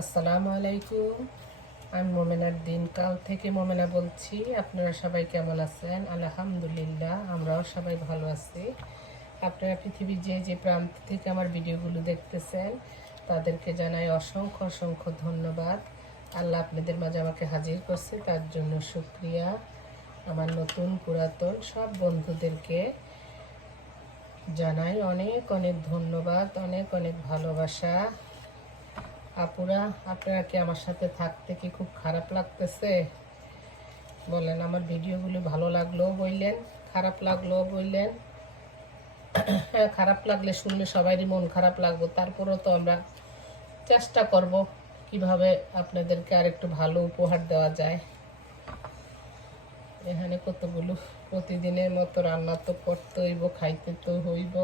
আসসালামু আলাইকুম। আমি মোমেনার দিন, কাল থেকে মোমেনা বলছি। আপনারা সবাই কেমন আছেন? আলহামদুলিল্লাহ, আমরাও সবাই ভালো আছি। আপনারা পৃথিবীর যে যে প্রান্ত থেকে আমার ভিডিওগুলো দেখতেছেন, তাদেরকে জানাই অসংখ্য অসংখ্য ধন্যবাদ। আল্লাহ আপনাদের মাঝে আমাকে হাজির করছে, তার জন্য শুক্রিয়া। আমার নতুন পুরাতন সব বন্ধুদেরকে জানাই অনেক অনেক ধন্যবাদ, অনেক অনেক ভালোবাসা। আপুরা, আপনারা কি আমার সাথে থাকতে কি খুব খারাপ লাগতেছে? বলেন, আমার ভিডিওগুলো ভালো লাগলেও বললেন, খারাপ লাগলেও বললেন। হ্যাঁ খারাপ লাগলে শুনলে সবারই মন খারাপ লাগবো। তারপরও তো আমরা চেষ্টা করব কীভাবে আপনাদেরকে আর একটু ভালো উপহার দেওয়া যায়। এখানে কতগুলো, প্রতিদিনের মতো রান্না তো করতে হইব খাইতে তো হইব।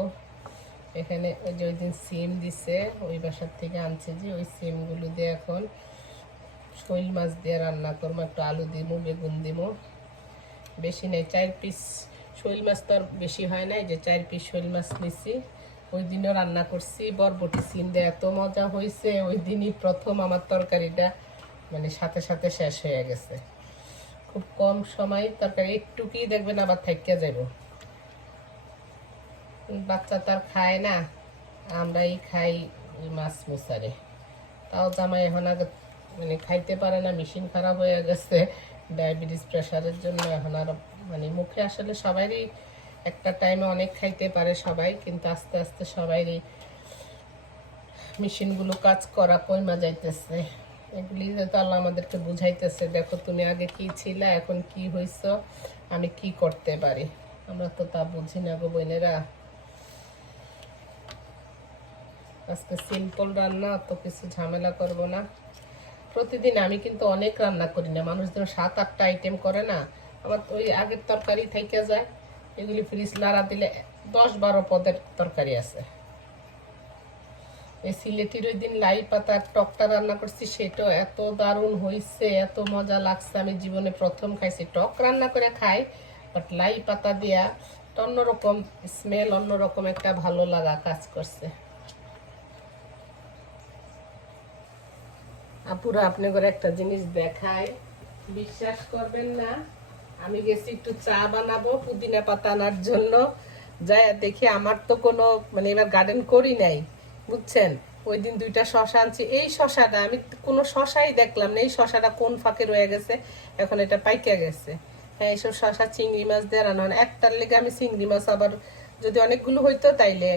এখানে ওই যে ওই দিন সিম দিছে, ওই বাসার থেকে আনছে যে ওই সিমগুলো দিয়ে এখন শৈল মাছ দিয়ে রান্না করব, একটু আলু দিব বেগুন দিব বেশি নেই, চার পিস শৈল মাছ তো আর বেশি হয় নাই, যে চার পিস শৈল মাছ নিছি। ওই দিনও রান্না করছি, বরবটি সিম দিয়ে এত মজা হয়েছে ওই দিনই প্রথম আমার তরকারিটা মানে সাথে সাথে শেষ হয়ে গেছে। খুব কম সময়, তরকারি একটু কি দেখবেন আবার থাইকা যাব বাচ্চা তো আর খায় না। আমরাই খাই মাছ মুসারে তাও জামাই এখন আগে মানে খাইতে পারে না, মেশিন খারাপ হয়ে গেছে। ডায়াবেটিস প্রেশারের জন্য এখন আর মানে মুখে আসলে সবারই একটা টাইমে অনেক খাইতে পারে সবাই, কিন্তু আস্তে আস্তে সবারই মেশিনগুলো কাজ করা কইমা যাইতেছে। এগুলি তো আল্লাহ আমাদেরকে বুঝাইতেছে, দেখো তুমি আগে কি ছিলা, এখন কি হইছ, আমি কি করতে পারি? আমরা তো তা বুঝি না গো বোনেরা। আজকে সিম্পল রান্না অত কিছু ঝামেলা করব না। প্রতিদিন আমি কিন্তু অনেক রান্না করি না। মানুষ যেন সাত, আটটা আইটেম করে না, আমার তো ওই আগের তরকারি থেকে যায়। এগুলি ফ্রিজ লাড়া দিলে দশ, বারো পদের তরকারি আছে। এই সিলেটির ওই দিন লাই পাতার টকটা রান্না করছি, সেটাও এত দারুণ হয়েছে এত মজা লাগছে। আমি জীবনে প্রথম খাইছি। টক রান্না করে খাই বাট লাই পাতা দিয়া অন্যরকম স্মেল অন্যরকম একটা ভালো লাগা কাজ করছে। আপুরা আপনি করে একটা জিনিস দেখাই বিশ্বাস করবেন না, আমি গেছি একটু চা বানাবো, পুদিনা পাতা আনার জন্য। যাই দেখি আমার তো কোনো মানে এবার গার্ডেন করি নাই, বুঝছেন? ওই দিন দুইটা শশা আনছি। এই শশাটা, আমি কোনো শশাই দেখলাম না। এই শশাটা কোন ফাঁকে রয়ে গেছে? এখন এটা পাইকে গেছে। হ্যাঁ এইসব শশা চিংড়ি মাছ দিয়ে রান্না হয়। একটার লেগে আমি চিংড়ি মাছ আবার যদি অনেকগুলো হইতো তাইলে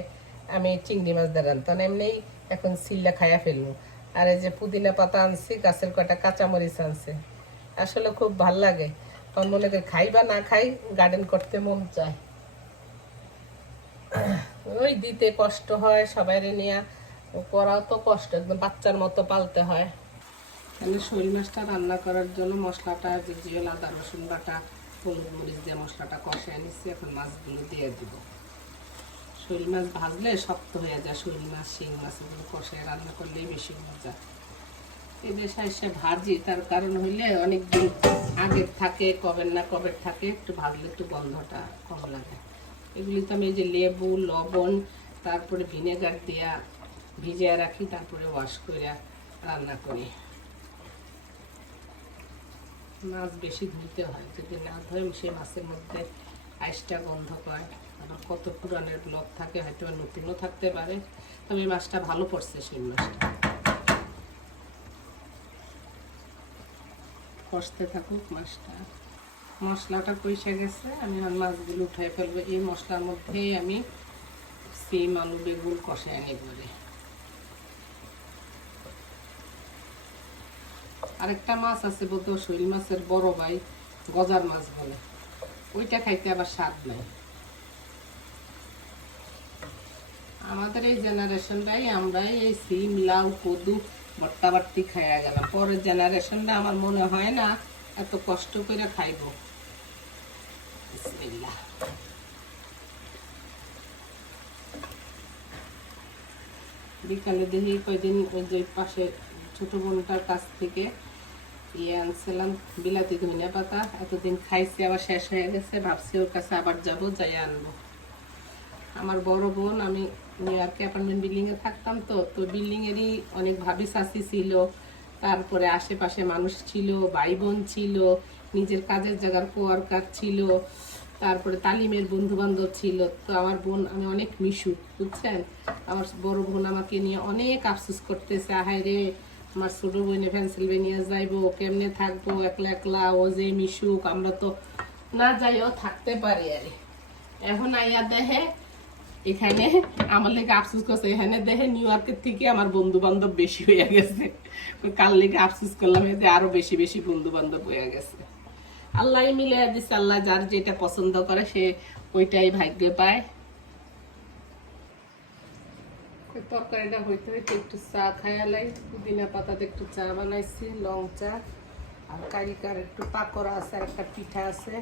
আমি চিংড়ি মাছ দিয়ে রান্তাম। এমনি এখন সিল্লা খাইয়া ফেলব। আর এই যে পুদিনা পাতা আনছি, গাছের কটা কাঁচামরিচ আনছে। আসলে খুব ভালো লাগে। তখন মনে করি খাই বা না খাই গার্ডেন করতে মন চায়। ওই দিতে কষ্ট হয় সবাই নিয়ে, করাও তো কষ্ট, একদম বাচ্চার মতো পালতে হয়। তাহলে শোল মাছটা রান্না করার জন্য মশলাটা, যে আদা, রসুন বাটা, হলুদ মরিচ দিয়ে মশলাটা কষায় নিচ্ছি, এখন মাছগুলো দিয়ে দিব। শৈল মাছ ভাজলে শক্ত হয়ে যায় শৈল মাছ, শিং মাছ, এগুলো কষায় রান্না করলেই বেশি মজা। দেশে এসে ভাজি, তার কারণ হইলে অনেক দিন আগের থাকে কবের না কবের থাকে, একটু ভাজলে একটু গন্ধটা কম লাগে। এগুলি তো আমি এই যে লেবু, লবণ, তারপরে ভিনেগার দিয়া ভিজিয়ে রাখি, তারপরে ওয়াশ করে রান্না করি। মাছ বেশি ধুতে হয়, যদি না ধরে সেই মাছের মধ্যে আইসটা গন্ধ পায়। কত পুরানের ব্লক থাকে, হয়তো নতুনও থাকতে পারে। তবে মাছটা ভালো পড়ছে সেই মাছটা। কষতে থাকুক মাছটা। মশলাটা কইসে গেছে, আমি আর মাছগুলো উঠাই ফেলব। এই মশলার মধ্যেই আমি সিম, আলু, বেগুন কষায় নিব রে আরেকটা মাছ আছে বলতো শৈল মাছের বড় ভাই, গজার মাছ বলে। ওইটা খাইতে আবার স্বাদ নাই। আমাদের এই জেনারেশনটাই আমরাই এই সিম, লাউ, কদু ভর্তা বাট্টি খাইয়া গেলাম। পরের জেনারেশনটা আমার মনে হয় না এত কষ্ট করে খাইব। বিকালে দেখি কয়দিন ওই যে পাশে ছোট বোনটার কাছ থেকে ইয়ে আনছিলাম, বিলাতি ধনিয়া পাতা। এতদিন খাইছি, আবার শেষ হয়ে গেছে। ভাবছি ওর কাছে আবার যাব যাই আনব। আমার বড় বোন, আমি নিউ ইয়র্কে অ্যাপার্টমেন্ট বিল্ডিং এ থাকতাম তো তো বিল্ডিং এরই অনেক ভাবি শাসি ছিল। তারপরে আশেপাশে মানুষ ছিল ভাই বোন ছিল, নিজের কাজের জায়গার কোয়ার্কার ছিল, তারপরে তালিমের বন্ধু বান্ধব ছিল। তো আমার বোন, আমি অনেক মিশু বুঝছেন? আমার বড় বোন আমাকে নিয়ে অনেক আফসোস করতেছে, আহায় রে, আমার ছোট বোনে পেন্সিলভেনিয়া যাইবো, কেমনে থাকব? একলা একলা, ও যে মিশুক, আমরা তো না যাইও, থাকতে পারি আর। এখন আইয়া দেখে এখানে আমার লেগে আফসোস করছে। এখানে দেখে নিউ ইয়র্কের থেকে আমার বন্ধু বান্ধব বেশি হয়ে গেছে। কাল লেগে আফসোস করলাম, এতে আরও বেশি বেশি বন্ধু বান্ধব হয়ে গেছে। আল্লাহ মিলে দিচ্ছে আল্লাহ যার যেটা পছন্দ করে সে ওইটাই ভাগ্য পায়। তরকারিটা হইতে হইতে একটু চা খাইয়ালাই পুদিনা পাতাতে একটু চা বানাইছি, লং চা। আর কারিকার একটু পাকোড়া আছে আর একটা পিঠা আছে।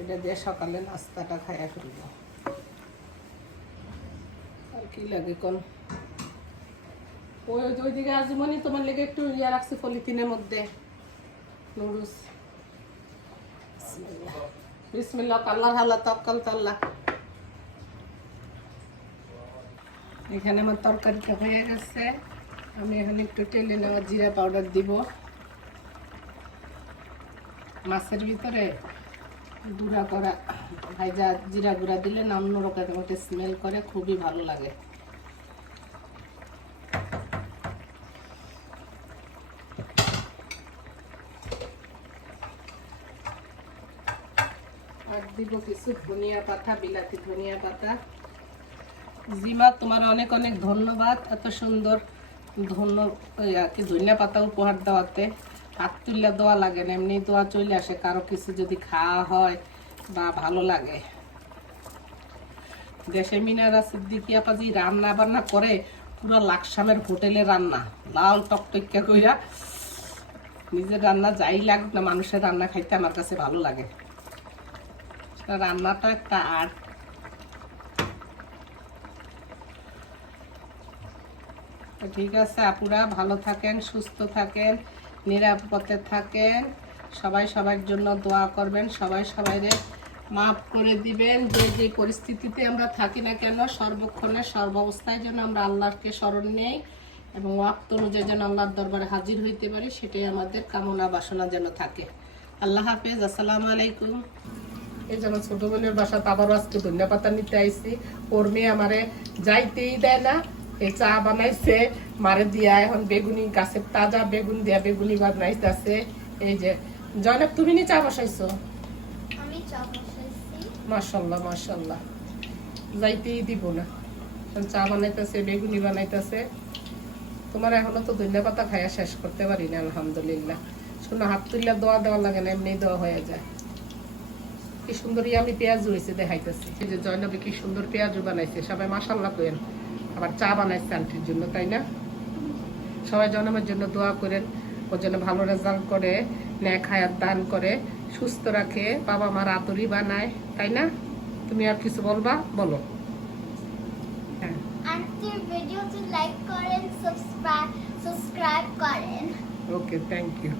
এটা দিয়ে সকালে নাস্তাটা খাইয়া ফেলব। কি লাগে কোন? ওই ওই- ওইদিকে আজমনি তোমার লেগে একটু ইয়া রাখছি পলিথিনের মধ্যে। নুডলস। বিসমিল্লাহ। আল্লাহর হাল্লা তক্কাল তাল্লাহ এখানে আমার তরকারিটা হয়ে গেছে। আমি এখানে একটু টেলে নেওয়া জিরা পাউডার দিব। মাছের ভিতরে গুঁড়া করা, ভাইজা জিরা গুঁড়া দিলে না অন্যরকম একটা স্মেল করে, খুবই ভালো লাগে। আর দিব কিছু ধনিয়া পাতা, বিলাতি ধনিয়া পাতা। তোমার অনেক অনেক ধন্যবাদ এত সুন্দর ধন্য ধনিয়া পাতা উপহার দেওয়াতে। হাত তুললে দেওয়া লাগে না, এমনি দোয়া চলে আসে। কারও কিছু যদি খাওয়া হয় বা ভালো লাগে। দেশে মিনারা সিদ্দিকি আপা যে রান্না বান্না করে, পুরো লাকসামের হোটেলে রান্না। লাল টকটকা কইরা নিজের রান্না যাই লাগুক না, মানুষের রান্না খাইতে আমার কাছে ভালো লাগে। রান্নাটা একটা আর্ট। ঠিক আছে, আপুরা ভালো থাকেন, সুস্থ থাকেন। নিরাপদে থাকেন। সবাই সবার জন্য দোয়া করবেন, সবাই সবাইরে মাফ করে দিবেন। যে যে পরিস্থিতিতে আমরা থাকি না কেন, সর্বক্ষণে, সর্বাবস্থায় যেন আমরা আল্লাহকে স্মরণ নেই এবং ওয়াক্ত অনুযায়ী যেন আল্লাহর দরবারে হাজির হইতে পারি, সেটাই আমাদের কামনা বাসনা যেন থাকে। আল্লাহ হাফেজ, আসসালামু আলাইকুম। এই যেমন ছোট বোনের বাসা আবারও আজকে ধনিয়া পাতা নিতে আইসি ওর মেয়ে আমারে যাইতেই দেয় না এই চা বানাইছে মারে দিয়া এখন বেগুনি গাছের তাজা বেগুন দিয়া বেগুনি বানাইতেছে। এই যে জয়নাব তুমি নি চা বসাইছো? আমি চা বসাইছি। মাশাল্লাহ মাশাল্লাহ। যাইতেই দিব না। এখন চা বানাইতেছে বেগুনি বানাইতেছে। তোমার এখনও তো ধনিয়া পাতা খাইয়া শেষ করতে পারি না আলহামদুলিল্লাহ। শোনো হাত তুললে দোয়া দেওয়া লাগে না এমনি দেওয়া হয়ে যায়। কি সুন্দর আমি পেঁয়াজ রয়েছে দেখাইতেছি। এই যে জয়নবী কি সুন্দর পেঁয়াজ বানাইছে সবাই মাসাল্লাহ করেন আবার চা বানাইছে আন্টির জন্য তাই না? সবাই জনমের জন্য দোয়া করেন ওর জন্য ভালো রেজাল্ট করে ন্যাক হায়াত দান করে সুস্থ রাখে বাবা মার আতরি বানায় তাই না? তুমি আর কিছু বলবা? বলো। হ্যাঁ। লাইক করেন সাবস্ক্রাইব সাবস্ক্রাইব করেন। Okay thank you